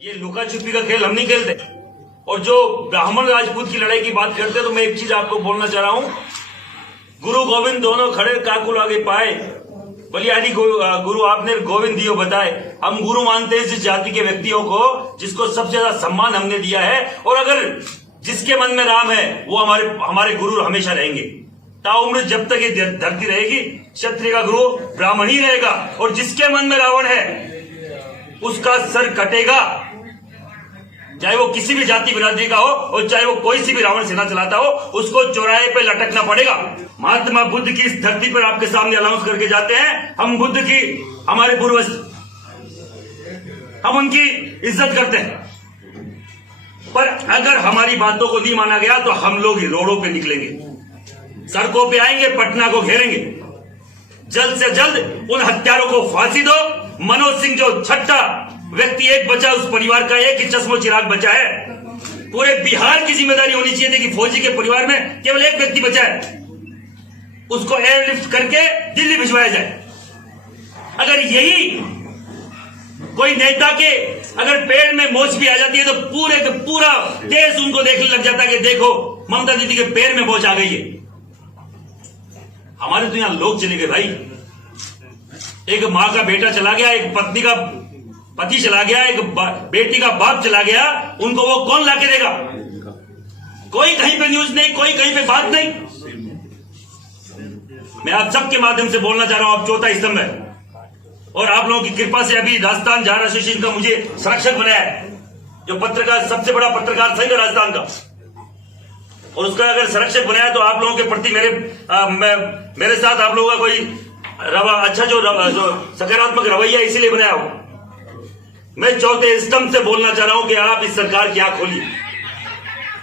ये लुका छुपी का खेल हम नहीं खेलते। और जो ब्राह्मण राजपूत की लड़ाई की बात करते हैं तो मैं एक चीज आपको बोलना चाह रहा हूं, गुरु गोविंद दोनों खड़े काकुल आगे पाए, बलियानी गुरु आपने गोविंद दियो बताए। हम गुरु मानते हैं इस जाति के व्यक्तियों को जिसको सबसे ज्यादा सम्मान हमने दिया है, और अगर जिसके मन में राम है वो हमारे गुरु हमेशा रहेंगे ताउम्र। जब तक ये धरती रहेगी क्षत्रिय का गुरु ब्राह्मण ही रहेगा, और जिसके मन में रावण है उसका सर कटेगा, चाहे वो किसी भी जाति बिरादरी का हो और चाहे वो कोई सी भी रावण सेना चलाता हो, उसको चौराहे पे लटकना पड़ेगा। महात्मा बुद्ध की इस धरती पर आपके सामने अनाउंस करके जाते हैं, हम बुद्ध की, हमारे पूर्वज, हम उनकी इज्जत करते हैं। पर अगर हमारी बातों को नहीं माना गया तो हम लोग रोडों पे निकलेंगे, सड़कों पे आएंगे, पटना को घेरेंगे। जल्द से जल्द उन हत्यारों को फांसी दो। मनोज सिंह जो छठा व्यक्ति एक बचा, उस परिवार का एक ही चश्मो चिराग बचा है। पूरे बिहार की जिम्मेदारी होनी चाहिए थी कि फौजी के परिवार में केवल एक व्यक्ति बचा है, उसको एयरलिफ्ट करके दिल्ली भिजवाया जाए। अगर यही कोई नेता के अगर पेड़ में मोच भी आ जाती है तो पूरा देश उनको देखने लग जाता है कि देखो ममता दीदी के पैर में मोच आ गई है। हमारे तो यहां लोग चले गए भाई। एक मां का बेटा चला गया, एक पत्नी का पति चला गया, एक बेटी का बाप चला गया, उनको वो कौन लाके देगा? कोई कहीं पे न्यूज नहीं, कोई कहीं पे बात नहीं। मैं आप सबके माध्यम से बोलना चाह रहा हूं, आप चौथा स्तंभ है, और आप लोगों की कृपा से अभी राजस्थान जार एसोसिएशन का मुझे संरक्षक बनाया है, जो पत्रकार सबसे बड़ा पत्रकार संघ है राजस्थान का, और उसका अगर संरक्षक बनाया तो आप लोगों के प्रति मेरे साथ आप लोगों का कोई अच्छा जो सकारात्मक रवैया इसीलिए बनाया हो। मैं चौथे स्तंभ से बोलना चाह रहा हूं कि आप इस सरकार की आंख खोलिए,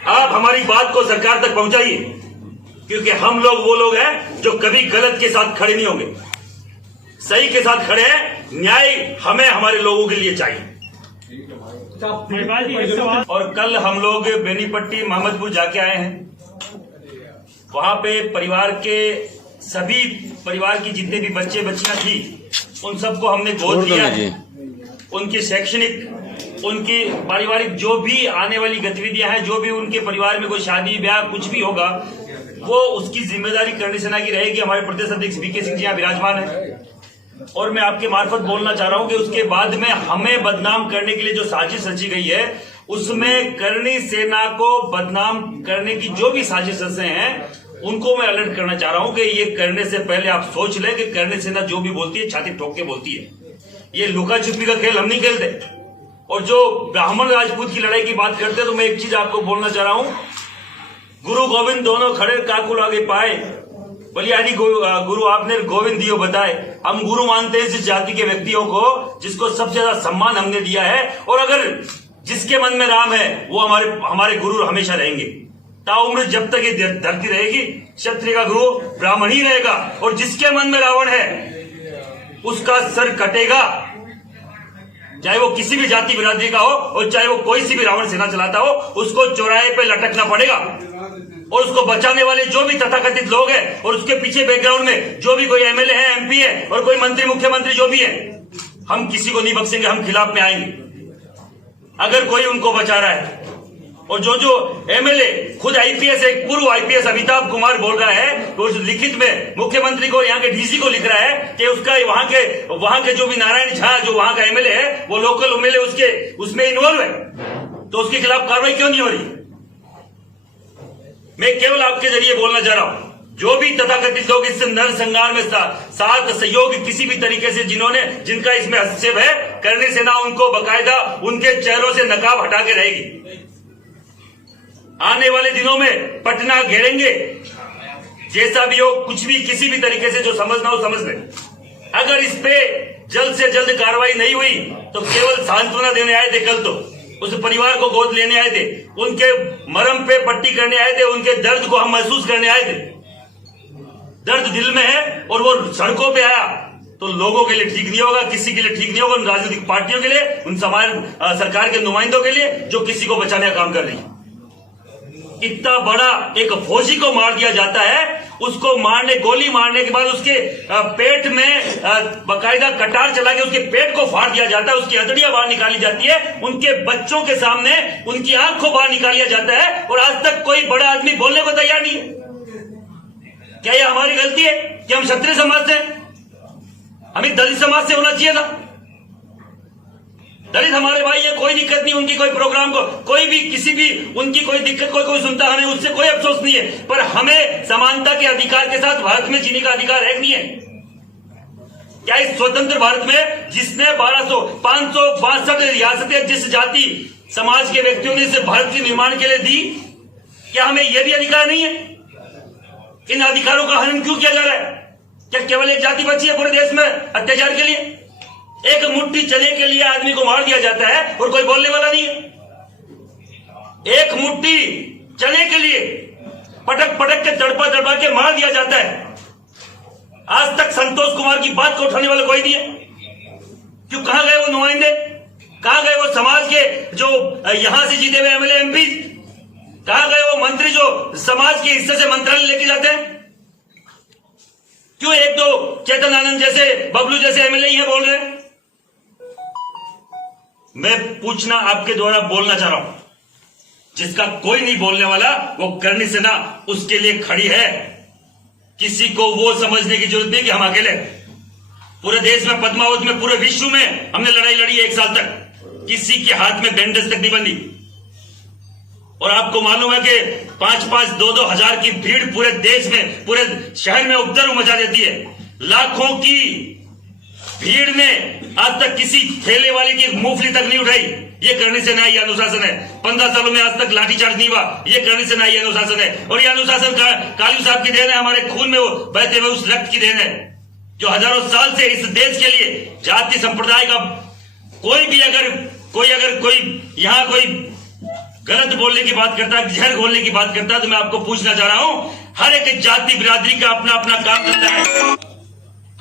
आप हमारी बात को सरकार तक पहुंचाइए, क्योंकि हम लोग वो लोग हैं जो कभी गलत के साथ खड़े नहीं होंगे, सही के साथ खड़े हैं। न्याय हमें हमारे लोगों के लिए चाहिए। और कल हम लोग बेनीपट्टी मोहम्मदपुर जाके आए हैं, वहां पे परिवार की जितने भी बच्चे बच्चियां थी उन सबको हमने गोद लिया। उनकी शैक्षणिक, उनकी पारिवारिक जो भी आने वाली गतिविधियां हैं, जो भी उनके परिवार में कोई शादी ब्याह कुछ भी होगा, वो उसकी जिम्मेदारी करनी सेना की रहेगी। हमारे प्रदेश अध्यक्ष वीके सिंह जी यहाँ विराजमान है, और मैं आपके मार्फत बोलना चाह रहा हूं कि उसके बाद में हमें बदनाम करने के लिए जो साजिश रची गई है, उसमें करणी सेना को बदनाम करने की जो भी साजिशें हैं उनको मैं अलर्ट करना चाह रहा हूं कि ये करने से पहले आप सोच लें कि करणी सेना जो भी बोलती है छाती ठोक के बोलती है। ये लुका छुपी का खेल हम नहीं खेलते। और जो ब्राह्मण राजपूत की लड़ाई की बात करते हैं तो मैं एक चीज आपको बोलना चाह रहा हूं, गुरु गोविंद दोनों खड़े काकुल आगे पाए, बलियानी गुरु आपने गोविंद दियो बताए। हम गुरु मानते हैं इस जाति के व्यक्तियों को जिसको सबसे ज्यादा सम्मान हमने दिया है, और अगर जिसके मन में राम है वो हमारे गुरु हमेशा रहेंगे ताउम्र। जब तक ये धरती रहेगी क्षत्रिय का गुरु ब्राह्मण ही रहेगा, और जिसके मन में रावण है उसका सर कटेगा, चाहे वो किसी भी जाति बिरादरी का हो और चाहे वो कोई सी भी रावण सेना चलाता हो, उसको चौराहे पे लटकना पड़ेगा। और उसको बचाने वाले जो भी तथाकथित लोग हैं और उसके पीछे बैकग्राउंड में जो भी कोई एमएलए है, एमपी है और कोई मंत्री मुख्यमंत्री जो भी है, हम किसी को नहीं बख्शेंगे, हम खिलाफ में आएंगे अगर कोई उनको बचा रहा है। और जो एमएलए खुद आईपीएस, एक पूर्व आईपीएस अमिताभ कुमार बोल रहा है, तो उस लिखित में मुख्यमंत्री को, यहाँ के डीसी को लिख रहा है कि उसका वहां के जो भी नारायण झा जो वहां का एमएलए है वो लोकल एमएलए उसमें इन्वॉल्व है, तो उसके खिलाफ कार्रवाई क्यों नहीं हो रही? मैं केवल आपके जरिए बोलना चाह रहा हूं, जो भी तथाकथित लोग इस नरसंहार में साथ सहयोग किसी भी तरीके से जिनका इसमें हस्तक्षेप है, करणी सेना उनको बकायदा उनके चेहरों से नकाब हटा के रहेगी। आने वाले दिनों में पटना घेरेंगे, जैसा भी हो, कुछ भी किसी भी तरीके से जो समझना हो समझ ले। अगर इस पे जल्द से जल्द कार्रवाई नहीं हुई तो केवल सांत्वना देने आए थे, कल तो उस परिवार को गोद लेने आए थे, उनके मरम पे पट्टी करने आए थे, उनके दर्द को हम महसूस करने आए थे। दर्द दिल में है और वो सड़कों पे आया तो लोगों के लिए ठीक नहीं होगा, किसी के लिए ठीक नहीं होगा, उन राजनीतिक पार्टियों के लिए, उन सरकार के नुमाइंदों के लिए जो किसी को बचाने का काम कर रही है। इतना बड़ा एक फौजी को मार दिया जाता है उसको गोली मारने के बाद उसके पेट में बाकायदा कटार चला के उसके पेट को फाड़ दिया जाता है, उसकी हथड़ियां बाहर निकाली जाती है, उनके बच्चों के सामने उनकी आंख को बाहर निकाला जाता है, और आज तक कोई बड़ा आदमी बोलने को तैयार नहीं है। क्या यह हमारी गलती है कि हम क्षत्रिय समाज से, हमें दलित समाज से होना चाहिए था? दलित हमारे भाई है, कोई दिक्कत नहीं, उनकी कोई प्रोग्राम को कोई भी किसी भी उनकी कोई दिक्कत कोई सुनता, हमें उससे कोई अफसोस नहीं है, पर हमें समानता के अधिकार के साथ भारत में जीने का अधिकार है कि नहीं है? क्या इस स्वतंत्र भारत में जिसने 562 रियासतें जिस जाति समाज के व्यक्तियों ने इसे भारत के निर्माण के लिए दी, क्या हमें यह भी अधिकार नहीं है? इन अधिकारों का हनन क्यों किया जा रहा है? क्या केवल एक जाति बची है पूरे देश में अत्याचार के लिए? एक मुट्ठी चने के लिए आदमी को मार दिया जाता है और कोई बोलने वाला नहीं है। एक मुट्ठी चने के लिए पटक पटक के तड़पा के मार दिया जाता है। आज तक संतोष कुमार की बात को उठाने वाला कोई नहीं है। क्यों? कहां गए वो नुमाइंदे? कहां गए वो समाज के जो यहां से जीते हुए एमएलए एमपी? कहां गए वो मंत्री जो समाज के हिस्से से मंत्रालय लेके जाते हैं? क्यों एक दो चेतन आनंद जैसे, बबलू जैसे एमएलए ही बोल रहे हैं? मैं पूछना आपके द्वारा बोलना चाह रहा हूं, जिसका कोई नहीं बोलने वाला वो करनी सेना उसके लिए खड़ी है। किसी को वो समझने की जरूरत नहीं कि हम अकेले। पूरे देश में, पद्मावत में, पूरे विश्व में हमने लड़ाई लड़ी 1 साल तक, किसी के हाथ में बैंडेज तक नहीं बंधी। और आपको मालूम है कि 5-5, 2-2 हजार की भीड़ पूरे देश में, पूरे शहर में उपद्रव मचा देती है। लाखों की भीड़ में आज तक किसी ठेले वाले की मूंगफली तक नहीं उठाई। ये करने से ना, ये अनुशासन है। 15 सालों में आज तक लाठीचार्ज नहीं हुआ। ये करने से ना, ये अनुशासन है। और ये अनुशासन कालू साहब की देन है, हमारे खून में वो बहते हुए उस रक्त की देन है, जो हजारों साल से इस देश के लिए जाति संप्रदाय का कोई यहां कोई गलत बोलने की बात करता है, जहर घोलने की बात करता है, तो मैं आपको पूछना चाह रहा हूं, हर एक जाति बिरादरी का अपना अपना काम करता है।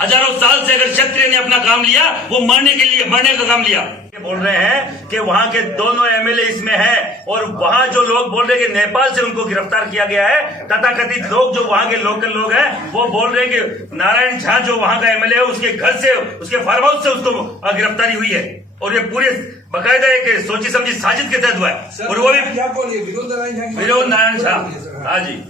हजारों साल से अगर क्षत्रिय ने अपना काम लिया, वो मरने का काम लिया। बोल रहे हैं कि वहां के दोनों एमएलए इसमें है, और वहां जो लोग बोल रहे हैं कि नेपाल से उनको गिरफ्तार किया गया है, तथाकथित लोग जो वहां के लोकल लोग हैं, वो बोल रहे हैं कि नारायण झा जो वहां का एमएलए है, उसके घर से, उसके फार्म हाउस से उसको गिरफ्तारी हुई है, और ये पूरे बाकायदा एक सोची समझी साजिश के तहत हुआ है। और वो भी विनोद नारायण झा। हाँ जी।